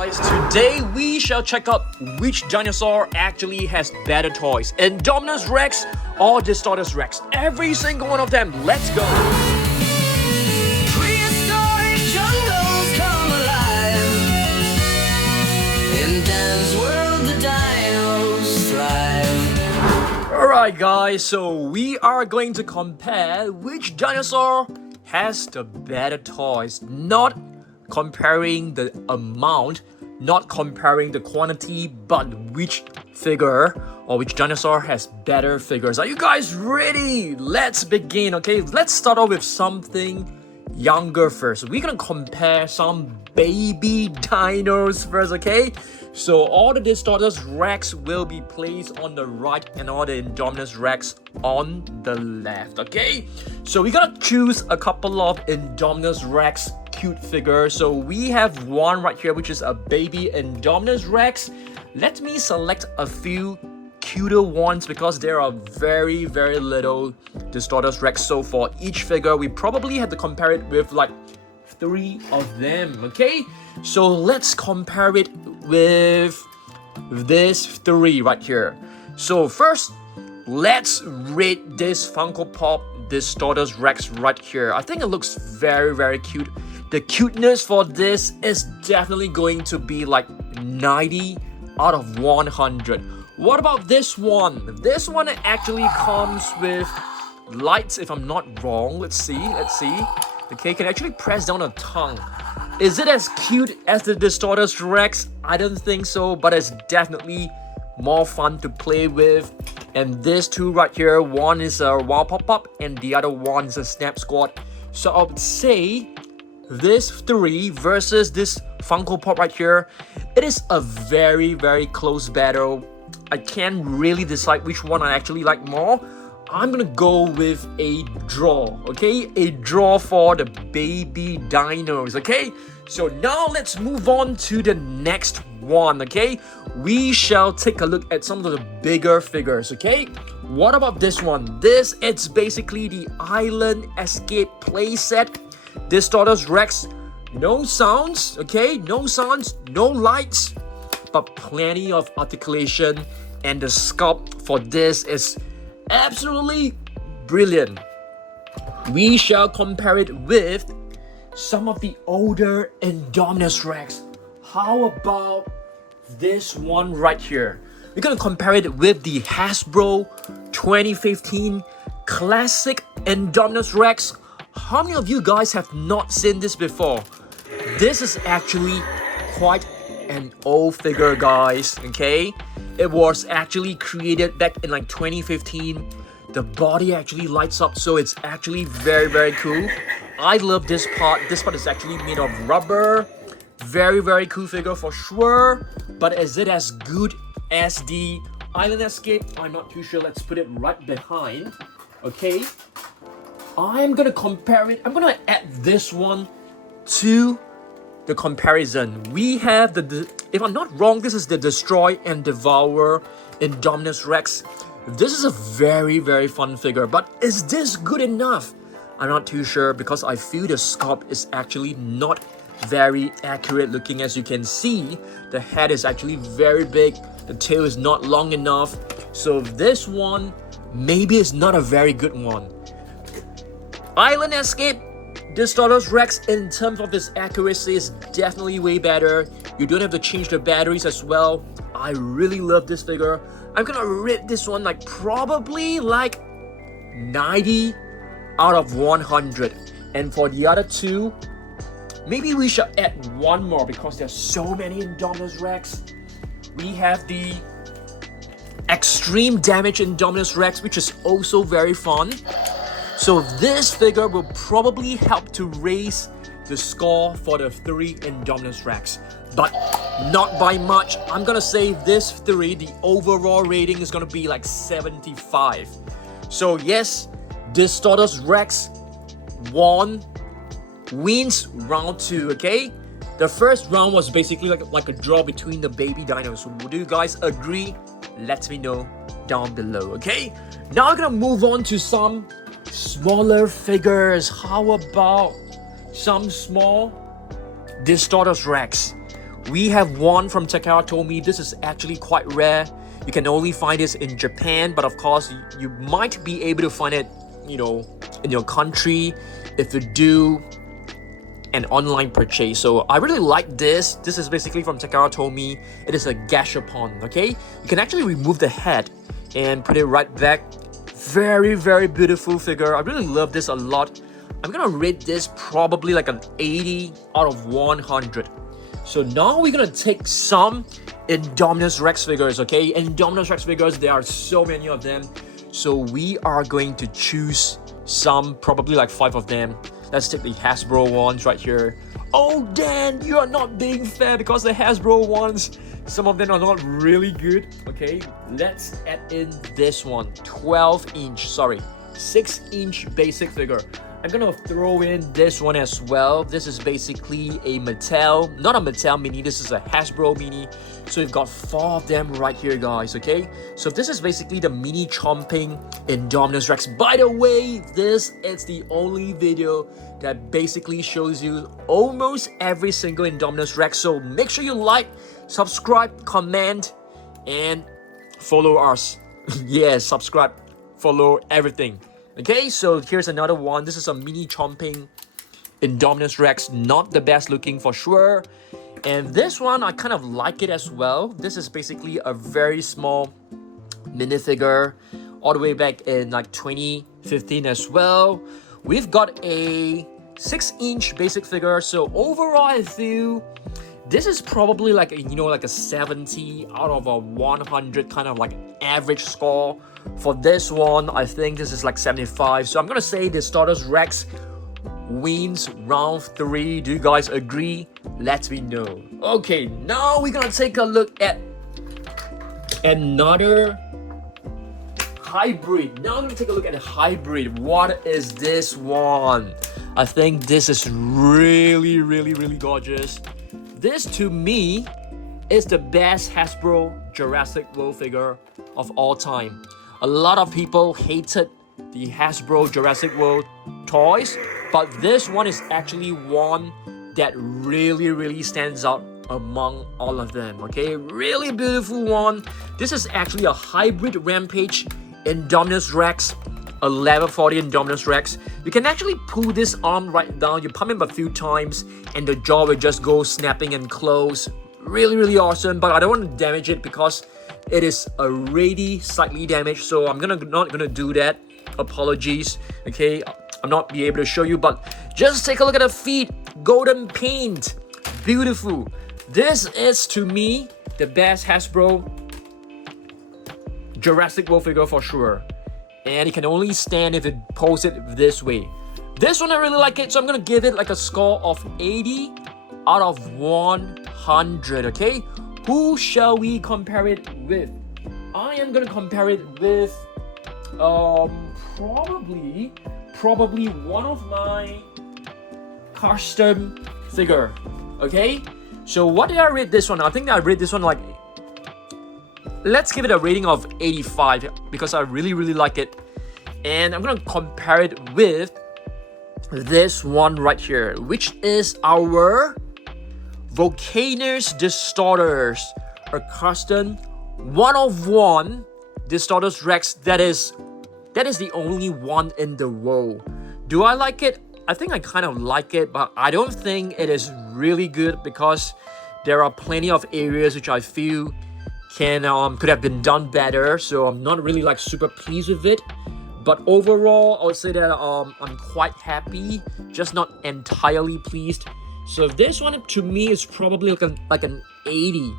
guys, today we shall check out which dinosaur actually has better toys, Indominus Rex or Distortus Rex. Every single one of them, let's go! Prehistoric jungles come alive. In Dan's world the dinos thrive. Alright guys, so we are going to compare which dinosaur has the better toys. Not comparing the amount, not comparing the quantity, but which figure or which dinosaur has better figures. Are you guys ready? Let's begin, okay? Let's start off with something younger first. We're gonna compare some baby dinos first, okay? So all the Distortus Rex will be placed on the right and all the Indominus Rex on the left, okay? So we gotta choose a couple of Indominus Rex cute figures. So we have one right here, which is a baby Indominus Rex. Let me select a few cuter ones because there are very little Distortus Rex. So for each figure, we probably have to compare it with like 3 of them, okay? So let's compare it with this 3 right here. So first, let's rate this Funko Pop Distortus Rex right here. I think it looks very cute. The cuteness for this is definitely going to be like 90 out of 100. What about this one? This one actually comes with lights, if I'm not wrong. Let's see. Okay, can actually press down a tongue. Is it as cute as the Distortus Rex? I don't think so, but it's definitely more fun to play with. And these two right here, one is a Wild Pop-Up and the other one is a Snap Squad. So I would say this 3 versus this Funko Pop right here, it is a very close battle. I can't really decide which one I actually like more. I'm gonna go with a draw, okay? A draw for the baby dinos, okay? So now let's move on to the next one, okay? We shall take a look at some of the bigger figures, okay? What about this one? This, it's basically the Island Escape playset. Distortus Rex, no sounds, okay? No sounds, no lights, but plenty of articulation. And the sculpt for this is absolutely brilliant. We shall compare it with some of the older Indominus Rex. How about this one right here? We're gonna compare it with the Hasbro 2015 Classic Indominus Rex. How many of you guys have not seen this before? This is actually quite an old figure, guys, okay? It was actually created back in like 2015. The body actually lights up, so it's actually very cool. I love this part. This part is actually made of rubber. Very cool figure for sure. But is it as good as the Island Escape? I'm not too sure. Let's put it right behind. Okay. I'm gonna compare it. I'm gonna add this one to the comparison. We have if I'm not wrong, this is the Destroy and Devour Indominus Rex. This is a very fun figure, but is this good enough? I'm not too sure because I feel the sculpt is actually not very accurate looking. As you can see, the head is actually very big, the tail is not long enough, so this one maybe is not a very good one. Island Escape Distortus Rex, in terms of its accuracy, is definitely way better. You don't have to change the batteries as well. I really love this figure. I'm gonna rate this one like probably like 90 out of 100. And for the other two, maybe we should add one more because there's so many Indominus Rex. We have the Extreme Damage Indominus Rex, which is also very fun. So this figure will probably help to raise the score for the 3 Indominus Rex, but not by much. I'm gonna say this 3, the overall rating is gonna be like 75. So yes, Distortus Rex wins round 2, okay? The first round was basically like a draw between the baby dinos. So do you guys agree? Let me know down below, okay? Now I'm gonna move on to some smaller figures. How about some small Distortus Rex? We have one from Takara Tomy. This is actually quite rare. You can only find this in Japan, but of course you might be able to find it, you know, in your country if you do an online purchase. So I really like this. This is basically from Takara Tomy. It is a gashapon, okay? You can actually remove the head and put it right back. Very, very beautiful figure. I really love this a lot. I'm gonna rate this probably like an 80 out of 100. So now we're gonna take some Indominus Rex figures, okay? Indominus Rex figures, there are so many of them. So we are going to choose some, probably like 5 of them. Let's take the Hasbro ones right here. Oh, Dan, you are not being fair because the Hasbro ones, some of them are not really good, okay? Let's add in this one, 6-inch basic figure. I'm gonna throw in this one as well. This is basically a Mattel, not a Mattel mini, this is a Hasbro mini. So we've got 4 of them right here, guys, okay? So this is basically the mini chomping Indominus Rex. By the way, this is the only video that basically shows you almost every single Indominus Rex. So make sure you like, subscribe, comment, and follow us. Yeah, subscribe, follow everything. Okay, so here's another one. This is a mini chomping Indominus Rex, not the best looking for sure. And this one, I kind of like it as well. This is basically a very small minifigure, all the way back in like 2015 as well. We've got a 6-inch basic figure. So overall, I feel this is probably like a, you know, like a 70 out of a 100 kind of like average score. For this one, I think this is like 75. So I'm gonna say Distortus Rex wins round 3. Do you guys agree? Let me know. Okay, now we're gonna take a look at another hybrid. Now I'm gonna take a look at a hybrid. What is this one? I think this is really, really, really gorgeous. This to me is the best Hasbro Jurassic World figure of all time. A lot of people hated the Hasbro Jurassic World toys, but this one is actually one that really, really stands out among all of them, okay? Really beautiful one. This is actually a hybrid Rampage Indominus Rex, a level 40 Indominus Rex. You can actually pull this arm right down, you pump him a few times, and the jaw will just go snapping and close. Really, really awesome, but I don't want to damage it because it is already slightly damaged, so I'm not gonna do that. Apologies, okay? I'm not be able to show you, but just take a look at the feet. Golden paint, beautiful. This is to me the best Hasbro Jurassic World figure for sure, and it can only stand if it pose it this way. This one I really like it, so I'm gonna give it like a score of 80 out of 100. Okay, who shall we compare it with? I am gonna compare it with probably one of my custom figure. Okay, so what did I rate this one? I think I rate this one like, let's give it a rating of 85 because I really, really like it. And I'm gonna compare it with this one right here, which is our Reimagined Distortus, a custom 1-of-1 Distortus Rex. That is the only one in the world. Do I like it? I think I kind of like it, but I don't think it is really good because there are plenty of areas which I feel could have been done better. So I'm not really like super pleased with it. But overall, I would say that I'm quite happy, just not entirely pleased. So this one to me is probably like an 80.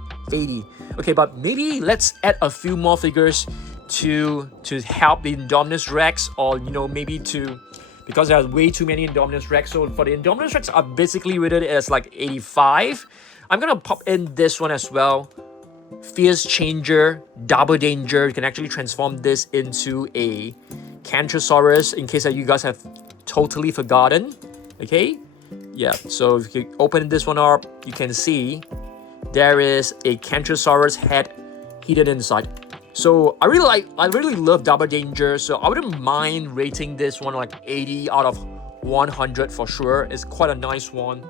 Okay, but maybe let's add a few more figures to help the Indominus Rex, or you know, maybe because there are way too many Indominus Rex. So for the Indominus Rex, I basically rated it as like 85. I'm gonna pop in this one as well. Fierce Changer, Double Danger. You can actually transform this into a Cantrosaurus in case that you guys have totally forgotten. Okay, yeah, so if you open this one up, you can see there is a Cantrosaurus head hidden inside. So I really love Double Danger, so I wouldn't mind rating this one like 80 out of 100 for sure. It's quite a nice one.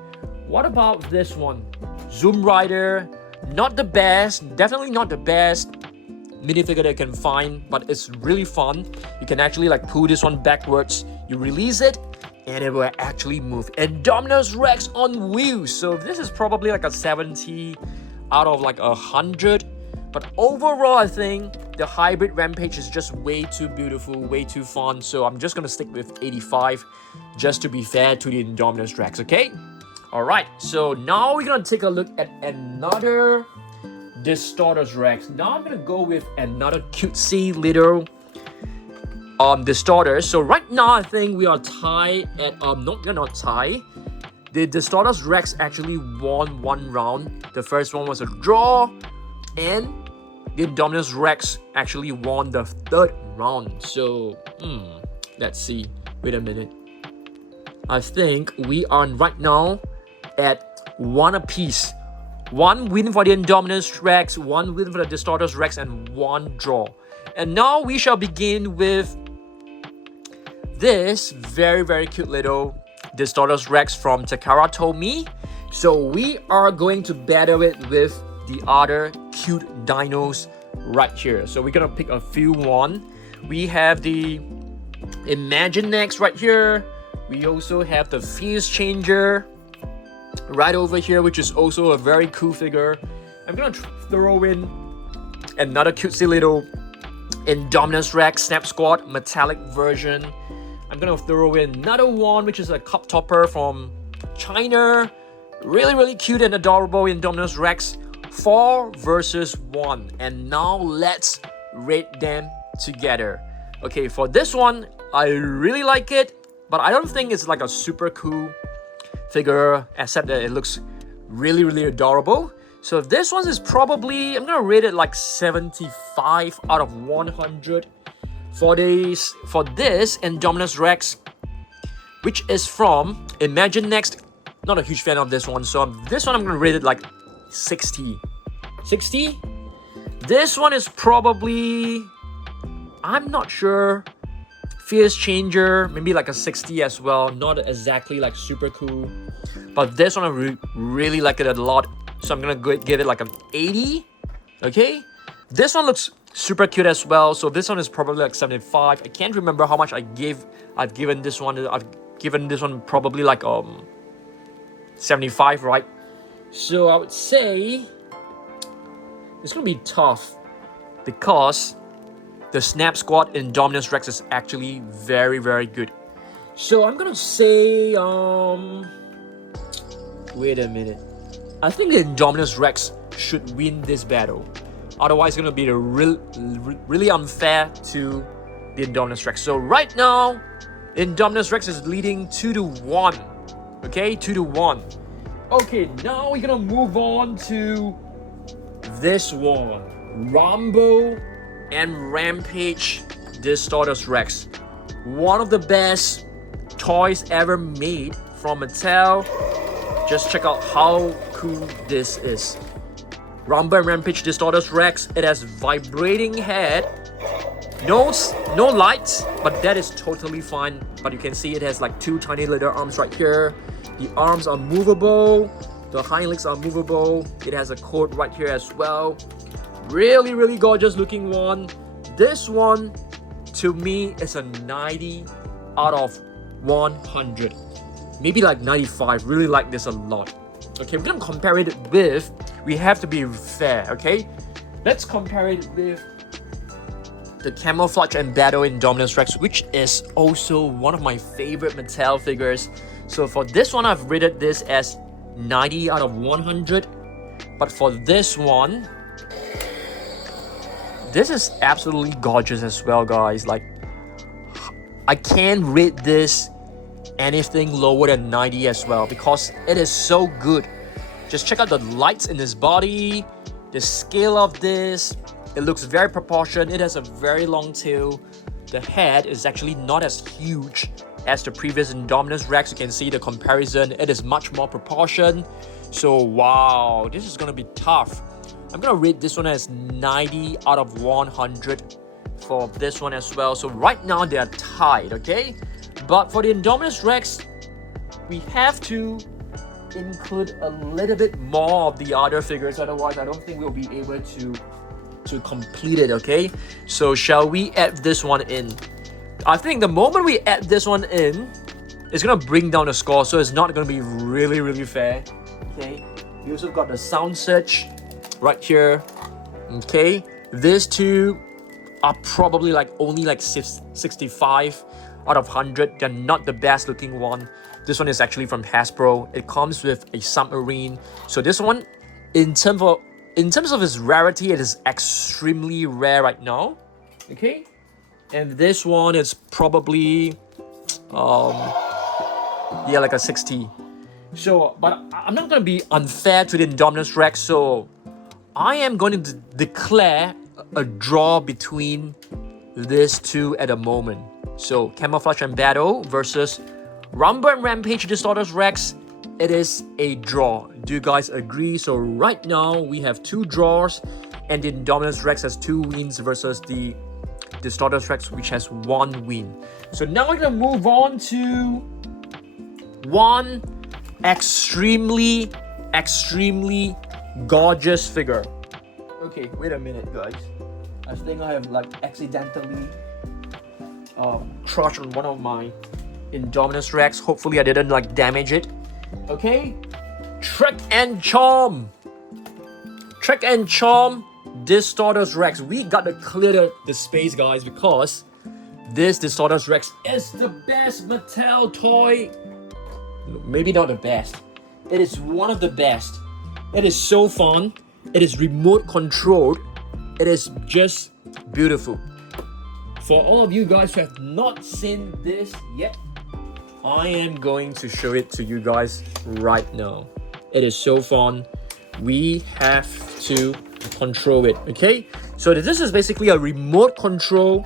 What about this one? Zoom Rider. Not the best, definitely not the best minifigure that you can find, but it's really fun. You can actually like pull this one backwards, you release it, and it will actually move. Indominus Rex on wheels. So this is probably like a 70 out of like 100. But overall, I think the hybrid Rampage is just way too beautiful, way too fun. So I'm just gonna stick with 85, just to be fair to the Indominus Rex, okay? Alright, so now we're gonna take a look at another Distortus Rex. Now I'm gonna go with another cutesy little Distortus. So right now I think we are tied at no, we're not tied. The Distortus Rex actually won one round. The first one was a draw, and the Indominus Rex actually won the third round. So let's see. Wait a minute. I think we are right now at one apiece. One win for the Indominus Rex, one win for the Distortus Rex, and one draw. And now we shall begin with this very cute little Distortus Rex from Takara Tomy. So we are going to battle it with the other cute dinos right here. So we're gonna pick a few one. We have the Reimagined right here. We also have the Fierce Changer right over here, which is also a very cool figure. I'm gonna throw in another cutesy little Indominus Rex Snap Squad metallic version. I'm gonna throw in another one, which is a cup topper from China. Really cute and adorable Indominus Rex. 4 versus 1. And now let's rate them together. Okay, for this one, I really like it, but I don't think it's like a super cool figure, except that it looks really adorable. So this one is probably, I'm gonna rate it like 75 out of 100 for this Indominus Rex, which is from Reimagined. Not a huge fan of this one, so this one I'm gonna rate it like 60. 60? This one is probably, I'm not sure, Fierce Changer, maybe like a 60 as well. Not exactly like super cool, but this one I really like it a lot, so I'm gonna give it like an 80. Okay, this one looks super cute as well, so this one is probably like 75. I can't remember how much I've given this one. I've given this one probably like 75, right? So I would say it's gonna be tough because the Snap Squad Indominus Rex is actually very good. So I'm gonna say wait a minute. I think the Indominus Rex should win this battle. Otherwise, it's gonna be really unfair to the Indominus Rex. So right now, Indominus Rex is leading 2-1. Okay, 2-1. Okay, now we're gonna move on to this one. Rambo N Rampage Distortus Rex. One of the best toys ever made from Mattel. Just check out how cool this is. Rambo N Rampage Distortus Rex. It has vibrating head. No lights, but that is totally fine. But you can see it has like 2 tiny little arms right here. The arms are movable. The hind legs are movable. It has a coat right here as well. Really gorgeous looking one. This one, to me, is a 90 out of 100. Maybe like 95. Really like this a lot. Okay, we're gonna compare it with, we have to be fair, okay? Let's compare it with the Camouflage and Battle Indominus Rex, which is also one of my favorite Mattel figures. So for this one, I've rated this as 90 out of 100. But for this one, this is absolutely gorgeous as well, guys. Like, I can't rate this anything lower than 90 as well, because it is so good. Just check out the lights in his body, the scale of this. It looks very proportioned. It has a very long tail. The head is actually not as huge as the previous Indominus Rex. You can see the comparison. It is much more proportioned. So wow, this is gonna be tough. I'm gonna rate this one as 90 out of 100 for this one as well. So right now they are tied, okay? But for the Indominus Rex, we have to include a little bit more of the other figures, otherwise I don't think we'll be able to complete it, okay? So shall we add this one in? I think the moment we add this one in, it's gonna bring down the score, so it's not gonna be really fair, okay? We also got the sound search right here, okay? These two are probably like only like 65 out of 100. They're not the best looking one. This one is actually from Hasbro. It comes with a submarine. So this one, in terms of its rarity, it is extremely rare right now. Okay, and this one is probably yeah, like a 60. So, but I'm not gonna be unfair to the Indominus Rex, so I am going to declare a draw between these two at the moment. So Camouflage and Battle versus N Rampage Distortus Rex. It is a draw. Do you guys agree? So right now we have 2 draws, and the Indominus Rex has 2 wins versus the Distortus Rex, which has 1 win. So now we're gonna move on to one extremely gorgeous figure. Okay, wait a minute, guys. I think I have like accidentally crushed on one of my Indominus Rex. Hopefully I didn't like damage it. Okay, Trek and Chomp Distortus Rex. We got to clear the space, guys, because this Distortus Rex is the best Mattel toy. Maybe not the best. It is one of the best. It is so fun. It is remote controlled. It is just beautiful. For all of you guys who have not seen this yet, I am going to show it to you guys right now. It is so fun. We have to control it, okay? So this is basically a remote control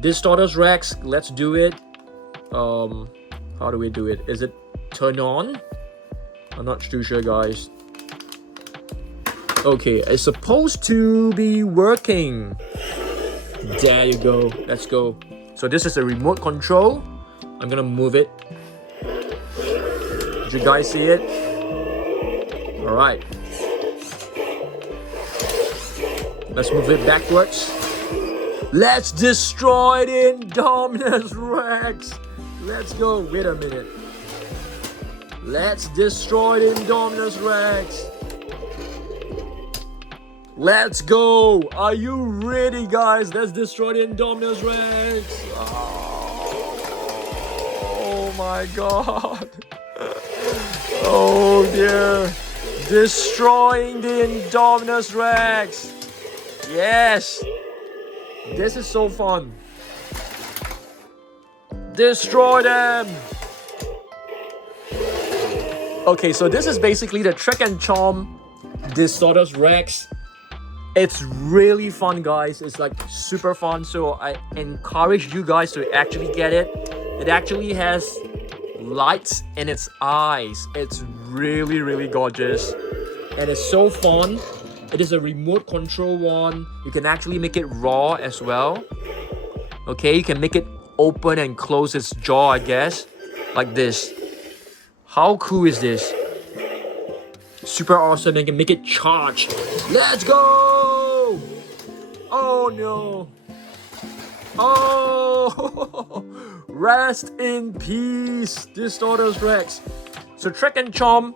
Distortus Rex. Let's do it. How do we do it? Is it turn on? I'm not too sure, guys. Okay, it's supposed to be working. There you go. Let's go. So this is a remote control. I'm gonna move it. Did you guys see it? All right. Let's move it backwards. Let's destroy the Indominus Rex. Let's go. Wait a minute. Let's destroy the Indominus Rex. Let's go. Are you ready, guys? Let's destroy the Indominus Rex. Oh my god. Oh dear. Destroying the Indominus Rex. Yes. This is so fun. Destroy them. Okay, so this is basically the Trek and Chomp Distortus Rex. It's really fun, guys. It's like super fun, so I encourage you guys to actually get it. It actually has lights in its eyes. It's really gorgeous, and it's so fun. It is a remote control one. You can actually make it raw as well. Okay, you can make it open and close its jaw, I guess, like this. How cool is this? Super awesome. And you can make it charge. Let's go! Oh no! Oh! Rest in peace, Distortus Rex. So Trek and Chomp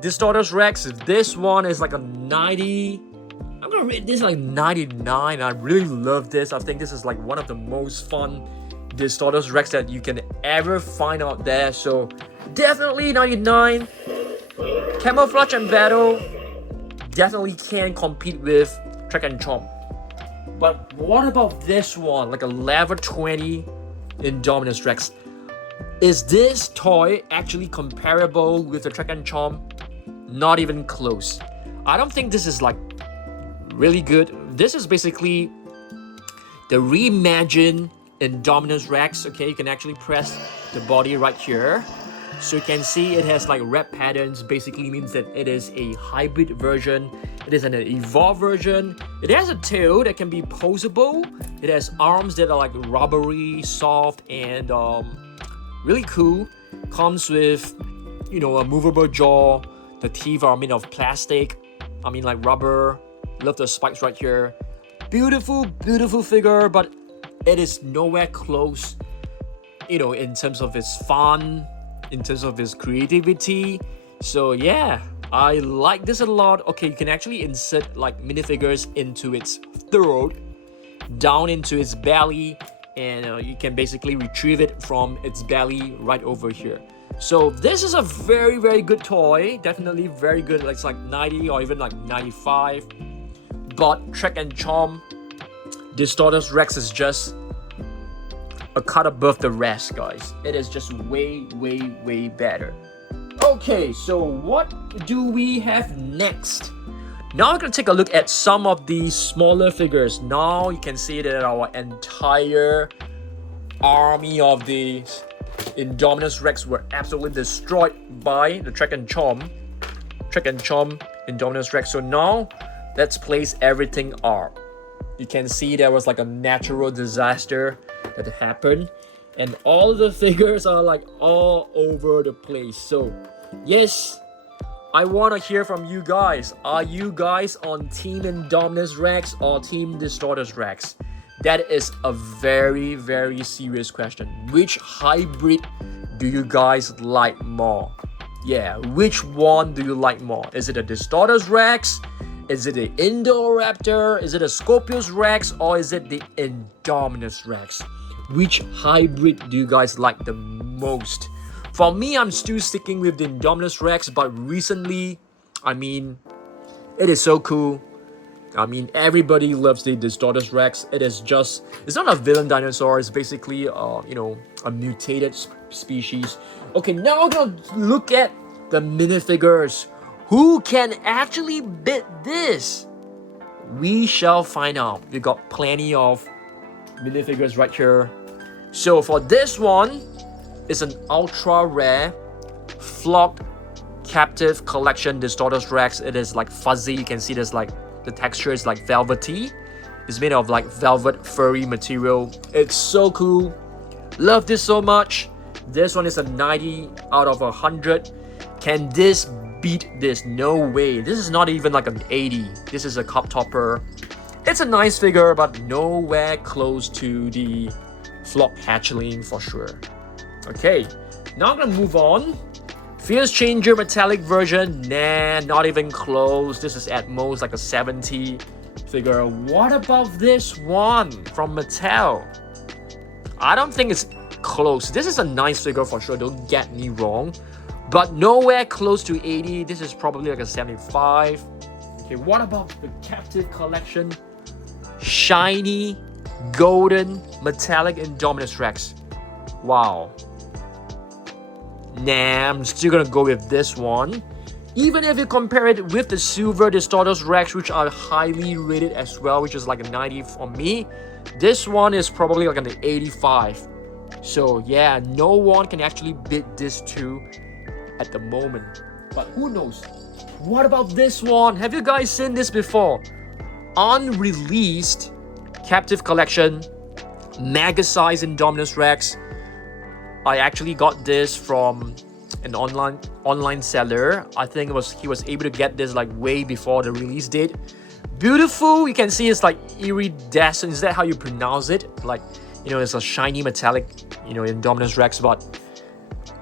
Distortus Rex. This one is like a 90. I'm gonna rate this like 99. I really love this. I think this is like one of the most fun Distortus Rex that you can ever find out there. So definitely 99. Camouflage and Battle definitely can compete with Trek and Chomp. But what about this one? Like a level 20 Indominus Rex. Is this toy actually comparable with the Trek and Chomp? Not even close. I don't think this is like really good. This is basically the Reimagined Indominus Rex. Okay, you can actually press the body right here. So you can see it has like red patterns. Basically means that it is a hybrid version. It is an evolved version. It has a tail that can be posable. It has arms that are like rubbery, soft, and really cool. Comes with, you know, a movable jaw. The teeth are made of plastic. I mean, like rubber. Love the spikes right here. Beautiful, beautiful figure, but it is nowhere close, you know, in terms of its fun, in terms of its creativity. So yeah, I like this a lot. Okay, you can actually insert like minifigures into its throat, down into its belly, and you can basically retrieve it from its belly right over here. So this is a very, very good toy. Definitely very good. It's like 90 or even like 95. But Trek and Chomp Distortus Rex is just a cut above the rest, guys. It is just way, way, way better. Okay, so what do we have next? Now we're gonna take a look at some of the smaller figures. Now you can see that our entire army of the Indominus Rex were absolutely destroyed by the Trek and Chomp Indominus Rex. So now let's place everything up. You can see there was like a natural disaster that happened, and all the figures are like all over the place. So yes, I want to hear from you guys. Are you guys on Team Indominus Rex or Team Distortus Rex? That is a very, very serious question. Which hybrid do you guys like more? Yeah, which one do you like more? Is it a Distortus Rex? Is it the Indoraptor? Is it a Scorpius Rex? Or is it the Indominus Rex? Which hybrid do you guys like the most? For me, I'm still sticking with the Indominus Rex, but recently, I mean, it is so cool. I mean, everybody loves the Distortus Rex. It's not a villain dinosaur. It's basically, you know, a mutated species. Okay, now we're gonna look at the minifigures. Who can actually beat this? We shall find out. We got plenty of minifigures right here. So for this one, it's an ultra rare flocked captive collection Distortus Rex. It is like fuzzy. You can see there's like the texture is like velvety. It's made of like velvet furry material. It's so cool. Love this so much. This one is a 90 out of 100. Can this beat this? No way. This is not even like an 80. This is a cup topper. It's a nice figure, but nowhere close to the flock hatchling for sure. Okay, now I'm gonna move on. Fierce Changer metallic version, nah, not even close. This is at most like a 70 figure. What about this one from Mattel? I don't think it's close. This is a nice figure for sure, don't get me wrong, but nowhere close to 80. This is probably like a 75. Okay, what about the captive collection? Shiny, golden, metallic Indominus Rex. Wow. Nah, I'm still gonna go with this one. Even if you compare it with the silver Distortus Rex, which are highly rated as well, which is like a 90 for me, this one is probably like an 85. So yeah, no one can actually beat this two at the moment. But who knows? What about this one? Have you guys seen this before? Unreleased captive collection, mega size Indominus Rex. I actually got this from an online seller. I think he was able to get this like way before the release date. Beautiful. You can see it's like iridescent. Is that how you pronounce it? Like, you know, it's a shiny metallic, you know, Indominus Rex, but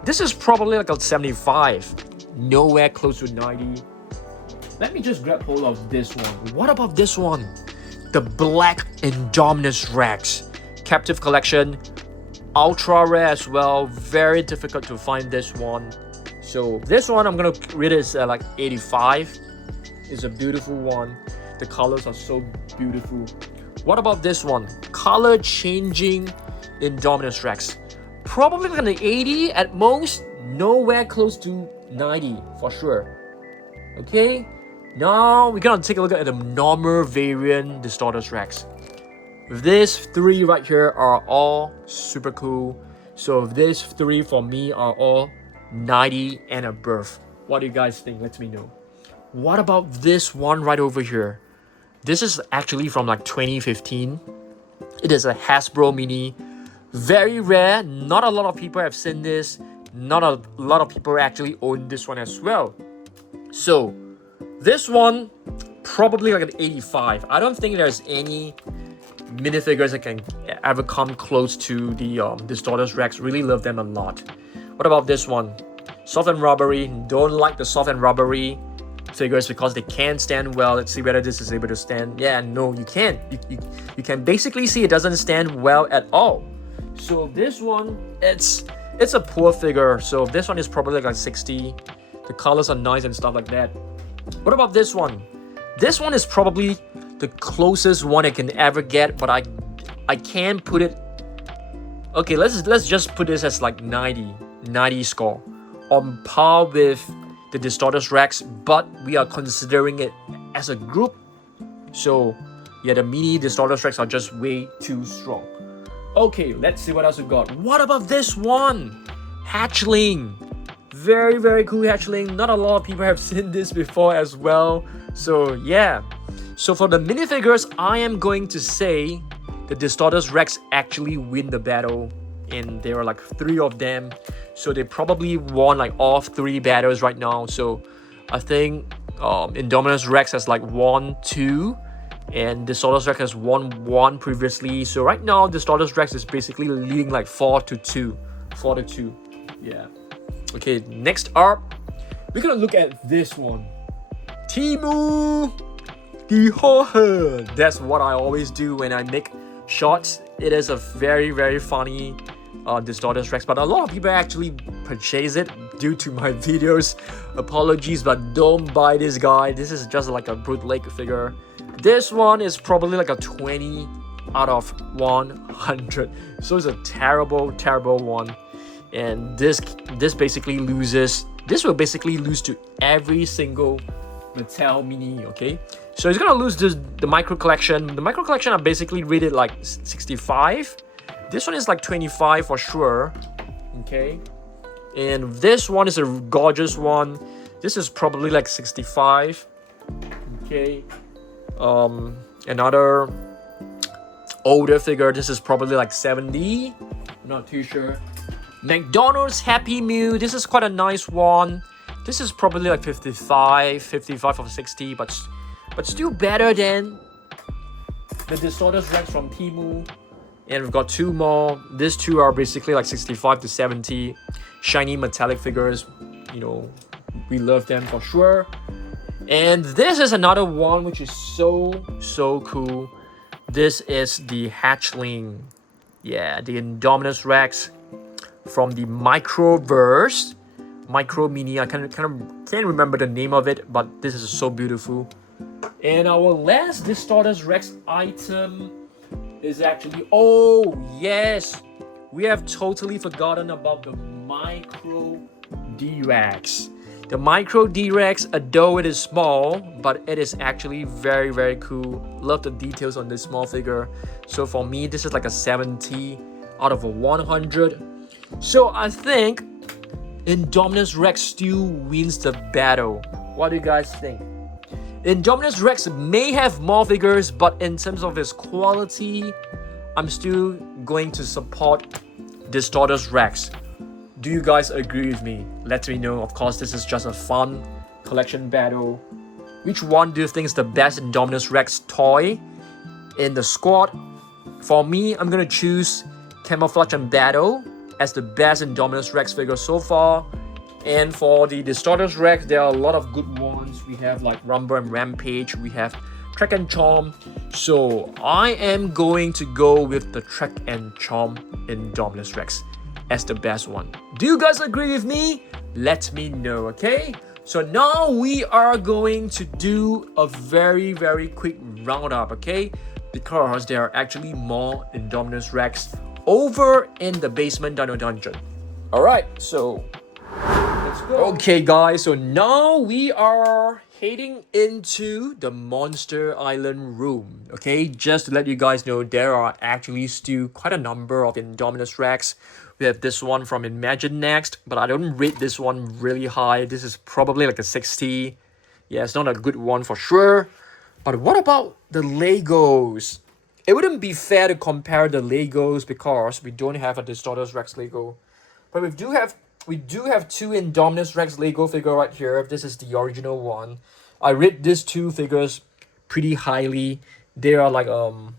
this is probably like a 75. Nowhere close to 90. Let me just grab hold of this one. What about this one? The black Indominus Rex. Captive collection. Ultra rare as well. Very difficult to find this one. So this one I'm gonna rate it at like 85. It's a beautiful one. The colors are so beautiful. What about this one? Color changing Indominus Rex. Probably like an 80 at most. Nowhere close to 90 for sure. Okay. Now we're gonna take a look at the normal variant Distortus Rex. These three right here are all super cool. So these three for me are all 90 and above. What do you guys think? Let me know. What about this one right over here? This is actually from like 2015. It is a Hasbro Mini. Very rare. Not a lot of people have seen this. not a lot of people actually own this one as well. So this one probably like an 85. I don't think there's any minifigures that can ever come close to the Distortus Rex. Really love them a lot. What about this one? Soft and rubbery. Don't like the soft and rubbery figures because they can't stand well. Let's see whether this is able to stand. Yeah, no, you can't. You can basically see it doesn't stand well at all. So this one, it's a poor figure. So this one is probably like 60. The colors are nice and stuff like that. What about this one? This one is probably the closest one I can ever get, but I can't put it. Okay, let's just put this as like 90 score, on par with the Distortus Rex, but we are considering it as a group. So yeah, the mini Distortus Rex are just way too strong. Okay, let's see what else we got. What about this one? Hatchling. Very, very cool hatchling. Not a lot of people have seen this before as well. So yeah. So for the minifigures, I am going to say the Distortus Rex actually win the battle. And there are like 3 of them. So they probably won like all 3 battles right now. So I think Indominus Rex has like won 2. And Distortus Rex has won 1 previously. So right now, Distortus Rex is basically leading like 4-2. 4-2. Yeah. Okay, next up, we're gonna look at this one. Timu the That's what I always do when I make shorts. It is a very, very funny Distortus Rex, but a lot of people actually purchase it due to my videos. Apologies, but don't buy this guy. This is just like a bootleg figure. This one is probably like a 20 out of 100. So it's a terrible, terrible one. And this basically loses. This will basically lose to every single Mattel mini, okay? So it's gonna lose the micro collection. The micro collection I basically rated like 65. This one is like 25 for sure, okay? And this one is a gorgeous one. This is probably like 65, okay? Another older figure, this is probably like 70. I'm not too sure. McDonald's Happy Meal, this is quite a nice one. This is probably like 55 of 60, but still better than the Distortus Rex from Temu. And we've got 2 more. These 2 are basically like 65 to 70. Shiny metallic figures, you know, we love them for sure. And this is another one which is so cool. This is the hatchling. Yeah, the Indominus Rex from the Microverse. Micro Mini. I can't remember the name of it, but this is so beautiful. And our last Distortus Rex item is actually, oh yes, we have totally forgotten about the Micro D-Rex. The Micro D-Rex, although it is small, but it is actually very, very cool. Love the details on this small figure. So for me, this is like a 70 out of a 100. So I think Indominus Rex still wins the battle. What do you guys think? Indominus Rex may have more figures, but in terms of its quality, I'm still going to support Distortus Rex. Do you guys agree with me? Let me know. Of course, this is just a fun collection battle. Which one do you think is the best Indominus Rex toy in the squad? For me, I'm gonna choose Camouflage and Battle as the best Indominus Rex figure so far. And for the Distortus Rex, there are a lot of good ones. We have like Rumble and Rampage. We have Trek and Chomp. So I am going to go with the Trek and Chomp Indominus Rex as the best one. Do you guys agree with me? Let me know, okay? So now we are going to do a very, very quick roundup, okay? Because there are actually more Indominus Rex over in the basement Dino Dungeon. Alright, so let's go. Okay guys, so now we are heading into the Monster Island room. Okay, just to let you guys know, there are actually still quite a number of Indominus Rex. We have this one from Imagine Next, but I don't rate this one really high. This is probably like a 60. Yeah, it's not a good one for sure. But what about the Legos? It wouldn't be fair to compare the Legos because we don't have a Distortus Rex Lego. But we do have we do have two Indominus Rex Lego figure right here. This is the original one. I rate these two figures pretty highly. They are like an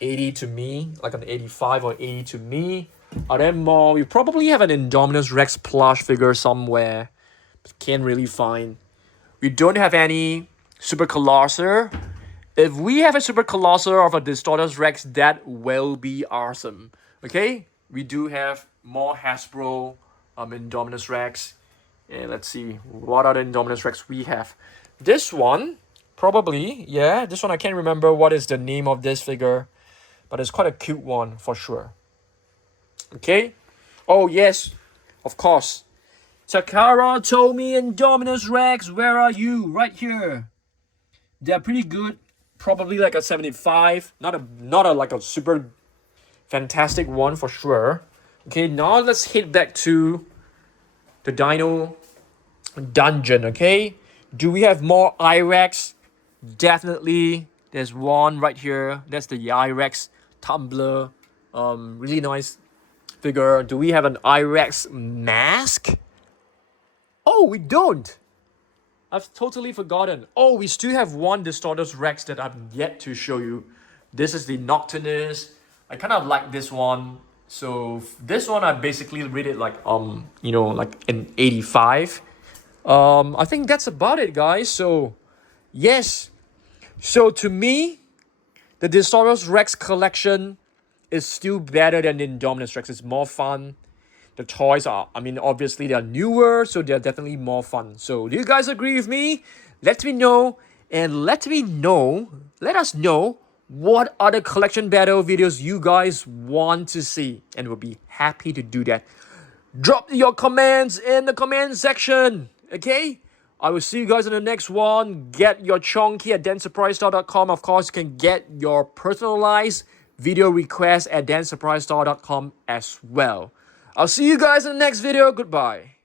80 to me, like an 85 or 80 to me. Are there more? We probably have an Indominus Rex plush figure somewhere. Can't really find. We don't have any Super Colossus. If we have a Super Colossus of a Distortus Rex, that will be awesome. Okay? We do have more Hasbro Indominus Rex. And let's see, what other Indominus Rex we have. This one, probably, yeah. This one, I can't remember what is the name of this figure. But it's quite a cute one, for sure. Okay? Oh, yes. Of course. Takara, Tomy, and Indominus Rex, where are you? Right here. They're pretty good. Probably like a 75. Not a like a super fantastic one for sure. Okay, now let's head back to the Dino dungeon, okay? Do we have more I-Rex? Definitely. There's one right here. That's the I-Rex tumbler. Really nice figure. Do we have an I-Rex mask? Oh, we don't. I've totally forgotten. Oh, we still have one Distortus Rex that I've yet to show you. This is the Nocturnus. I kind of like this one. So this one I basically rated like like an 85. I think that's about it, guys. So yes. So to me, the Distortus Rex collection is still better than the Indominus Rex. It's more fun. The toys are, obviously they're newer, so they're definitely more fun. So do you guys agree with me? Let me know, and let us know what other collection battle videos you guys want to see, and we'll be happy to do that. Drop your comments in the comment section, okay? I will see you guys in the next one. Get your chonky at dansurprisestore.com. Of course, you can get your personalized video requests at dansurprisestore.com as well. I'll see you guys in the next video. Goodbye.